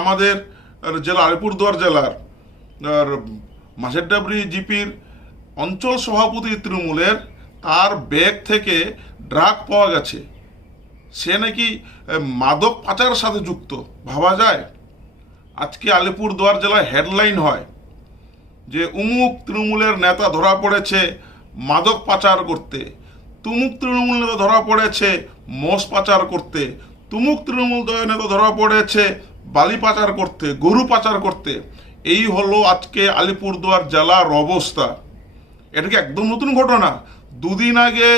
আমাদের জেলা আলিপুরদুয়ার জেলার মাঝেরডাবরি জিপির অঞ্চল সভাপতি তৃণমূলের, তার ব্যাগ থেকে ড্রাগ পাওয়া গেছে। সে নাকি মাদক পাচারের সাথে যুক্ত। ভাবা যায়? আজকে আলিপুরদুয়ার জেলায় হেডলাইন হয় যে উমুক তৃণমূলের নেতা ধরা পড়েছে মাদক পাচার করতে, তুমুক তৃণমূল নেতা ধরা পড়েছে মোষ পাচার করতে, তুমুক তৃণমূল নেতা ধরা পড়েছে বালি পাচার করতে, গরু পাচার করতে। এই হলো আজকে আলিপুরদুয়ার জেলার অবস্থা। এটা কি একদম নতুন ঘটনা? দুদিন আগে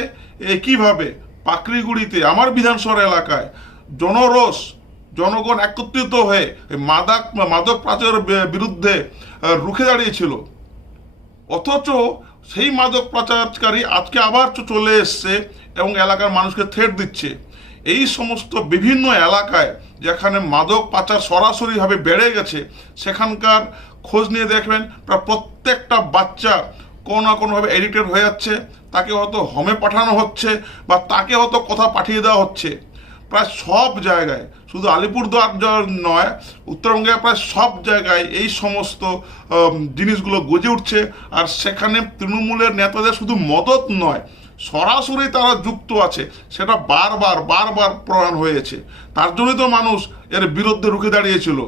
একইভাবে পাকড়িগুড়িতে আমার বিধানসভা এলাকায় জনরোষ, জনগণ একত্রিত হয়ে মাদক পাচারের বিরুদ্ধে রুখে দাঁড়িয়েছিল। অথচ সেই মাদক পাচারকারী আজকে আবার চলে এসছে এবং এলাকার মানুষকে থ্রেট দিচ্ছে। এই সমস্ত বিভিন্ন এলাকায় যেখানে মাদক পাচার সরাসরিভাবে বেড়ে গেছে, সেখানকার খোঁজ নিয়ে দেখবেন প্রায় প্রত্যেকটা বাচ্চা কোনো না কোনোভাবে এডিক্টেড হয়ে যাচ্ছে। তাকে হয়তো হোমে পাঠানো হচ্ছে বা তাকে হয়তো কথা পাঠিয়ে দেওয়া হচ্ছে। প্রায় সব জায়গায়, শুধু আলিপুরদুয়ার নয়, উত্তরবঙ্গে প্রায় সব জায়গায় এই সমস্ত জিনিসগুলো গজে উঠছে। আর সেখানে তৃণমূলের নেতাদের শুধু মদত নয়, সরাসরি তারা যুক্ত আছে, সেটা বারবার প্রমাণ হয়েছে। তার জন্যই তো মানুষ এর বিরুদ্ধে রুখে দাঁড়িয়েছিল।